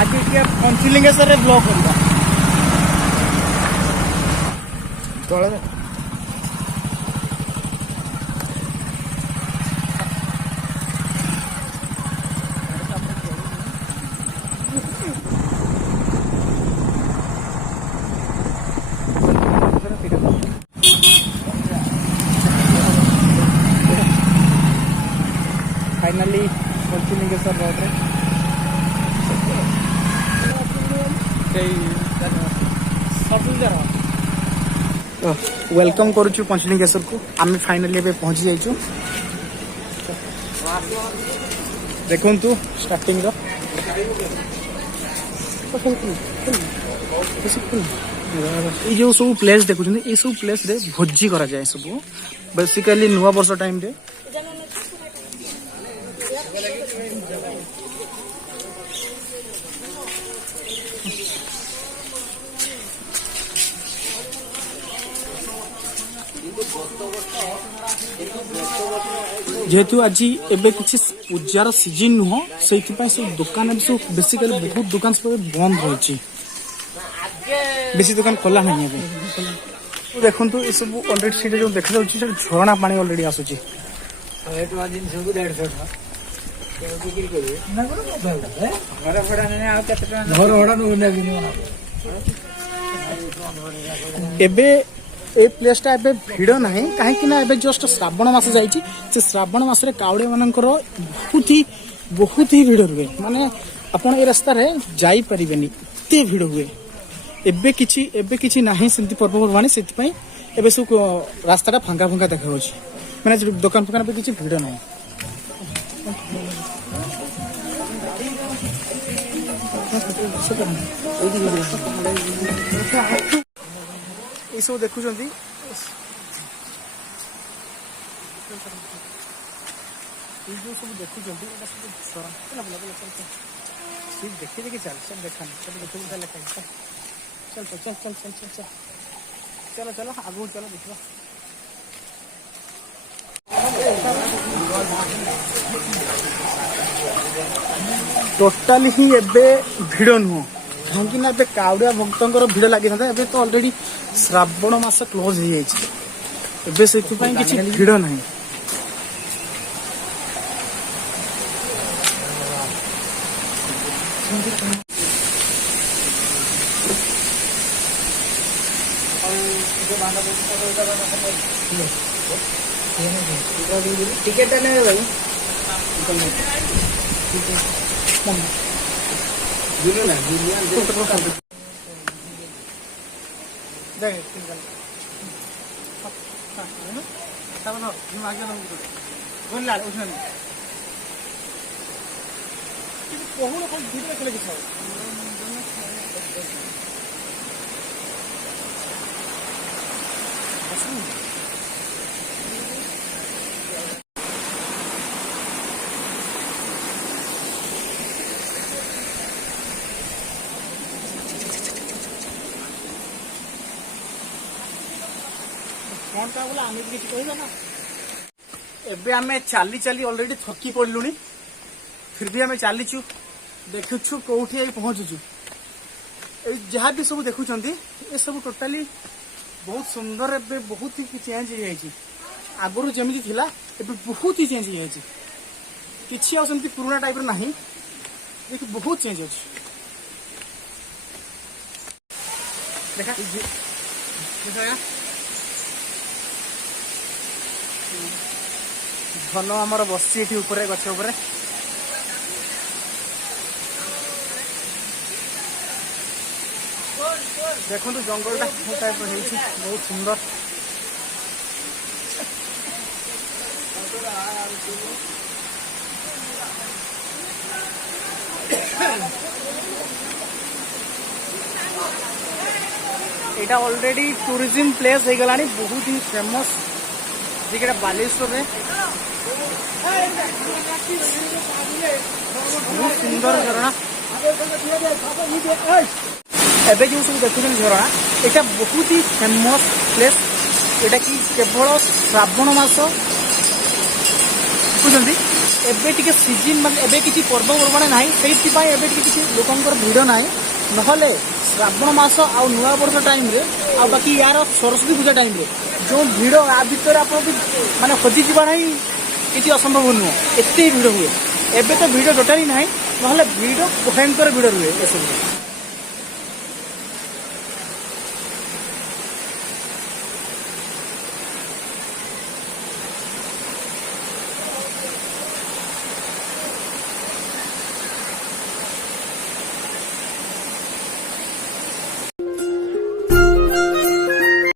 आज ये पंचलिंगेश्वर ब्लॉग करवा तले फाइनली पंचलिंगेश्वर रोड वेलकम करुचु पंचलिंगेश्वर को आम फाइनली एबे पहुंची जाइछु देखंतु स्टार्टिंग रो ये जो सब प्लेस देखुछन ये सब प्लेस रे भोजी करा जाए सब बेसिकली नुवा वर्ष टाइम रे जेहेतु आज एबे किसी पूजार सीजन नुह से दुकान सब बेसिकली बहुत दुकान सब बंद रही बेसी दुकान खोला नहीं है देखो ये सब अलरेडी सीट जो देखा जाऊँ झरणा पानी अलरेडी आसूची एबे ए प्लेसटा एबे भिड़ ना कहीं जस्ट श्रावण मास जाइए से श्रावण मास कावड़िया मानकर बहुत ही भिड़ रुए माने आपन ए रास्ता रे जाई परिबेनी एते भिड़ हुए एबे किछि नाही सेंती पर्वपर्वाणी सेति पई एबे सब रास्ताटा फांका फांका देखा होछि माने दुकान फुकान पे किछि भिड़ नाही ये सब देखुं सब देखुं देखी देखी चल सब देखा चल चल चल चल चल चल चलो चलो आगू चलो देखो टोटाली ही एबे भिड़ नुह कहीं ना कावड़िया भक्तर भिड़ लगी था एबे तो ऑलरेडी श्रावण मास क्लोज हो जाए से भिड़ ना टिकेट भाई एबे आमे चाली चाली ऑलरेडी थकी पड़लुनी फिर भी आमे चलीचु देखुछु कोठी आई पहुंचुछु जहाँ भी सब देखुछंती ये सब टोटाली बहुत सुंदर एबे बहुत ही चेंज हो जाइए आगुरी जमी थिला एबे बहुत ही चेंज हो जाइए किछि आ सेमती पुराना टाइप रे नाही देखि बहुत चेंज होछि देखा देखा भल आमर बसी ये गछ उपर देखो जंगलटा टाइप बहुत सुंदर यहाँ ऑलरेडी टूरिज्म प्लेस हो गलानी बहुत ही फेमस जेटा बालेश्वर में बहुत सुंदर झरणा एबे जो सब देखुन झरणा यहाँ बहुत ही फेमस प्लेस यहाँ कि केवल श्रावण मास बुझे एबे टिके सीजन मतलब एबे किसी पर्वपर्वाणी ना से किसी लोकंर भिड़ ना नहले श्रावण मास आ नुआ वर्ष टाइम रे आ बाकी यार सरस्वती पूजा टाइम रे जो भिड़ आ भितर आप माने खोजी जीवा ना किसी असंभव नुह एत भिड़ हुए एबे तो भिड़ टोटाली ना नहले भिड़ भयंकर भिड़ रुए ए सब।